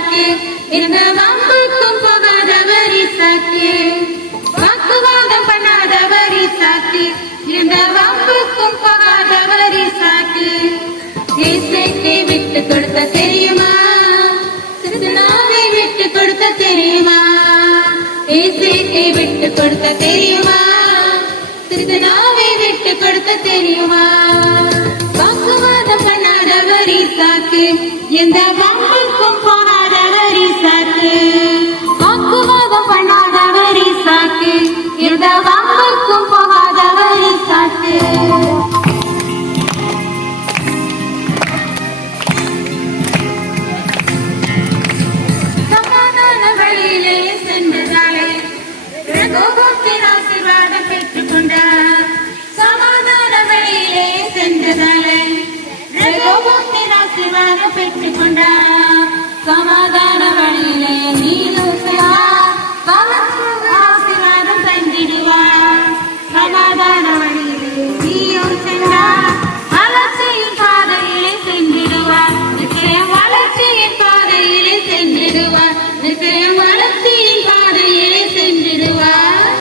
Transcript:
சாக்கு இந்த வம்புக்கும் போகாதவரி சாக்கு வாக்குவாதம் பண்ணாதவரி சாக்கு இந்த வம்புக்கும் போகாதவரி சாக்கு இசைக்கு விட்டு கொடுத்த தெரியுமா சித்தனாவை விட்டு கொடுத்த தெரியுமா இசைக்கு விட்டு கொடுத்த தெரியுமா சித்தனாவை விட்டு கொடுத்த தெரியுமா வாக்குவாதம் பண்ணாதவரி சாக்கு இந்த வம்புக்கும் போகாதவரி சாக்கு வாக்குவாதம் பண்ணாதவரி சாக்கு இந்த வம்புக்கும் போகாதவரி சாக்கு சமாதான வழியிலே சென்றதாலே கோபத்தின் ஆசீர்வாதம் பெற்றுக்கொண்டார் சமாதான வழியிலே சென்றதாலே கோபத்தின் ஆசீர்வாதம் பெற்றுக்கொண்டார் சமாதான வழியிலே நீனும் ஆசீர்வாதம் தந்திடுவார் சமாதான வழியிலே நீயும் சென்றார் வளர்ச்சியின் பாதையிலே சென்றிடுவார் நிச்சயம் வளர்ச்சியின் பாதையிலே சென்றிடுவார் நிச்சயம்